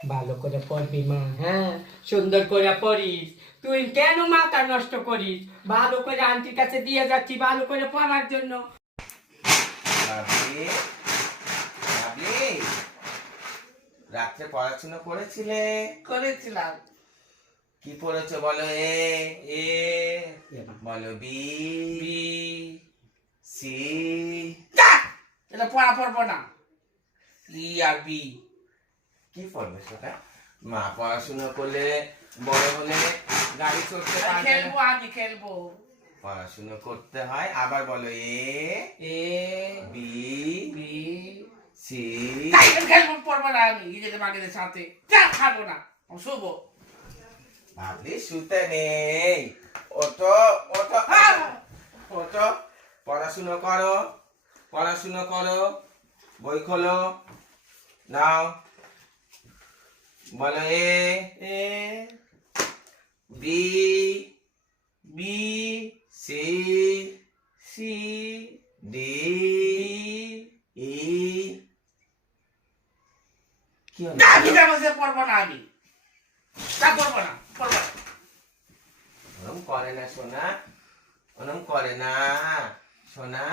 ভালো করে পড়বি মা, হ্যাঁ, সুন্দর করে পড়িস। তুই কেন মাথা নষ্ট করিস? ভালো করে আন্টির কাছে দিয়ে যাচ্ছি ভালো করে পড়ার জন্য। বাবলি, বাবলি, রাত্রে পড়াশোনা করেছিলে? করেছিলাম। কি পড়েছো বলো? এ এ বলো, বি বি সি। এটা পড়া পড়বো না। ই আর বি কি পড়বে সেটা? মা পড়াশোনা করলে বড় হলে গাড়ি চড়তে পারবে না। খেলবো, আমি খেলবো। পড়াশোনা করতে হয়। আবার বলো, A A B B C. খেলবো, পড়বো না আমি নিজেদের মাগেদের সাথে। যা, খাবো না, আমি শুবো। আপনি শুতে নেই, ওঠো ওঠো ওঠো, পড়াশুনো করো, পড়াশুনো করো। বই খোলো, নাও, বলো, A A B B C C D E. কি হলো? আমি বসে পড়বো না, আমি তা পড়বো না, পড়বো না। ওরম করে না সোনা, ওরম করে না সোনা।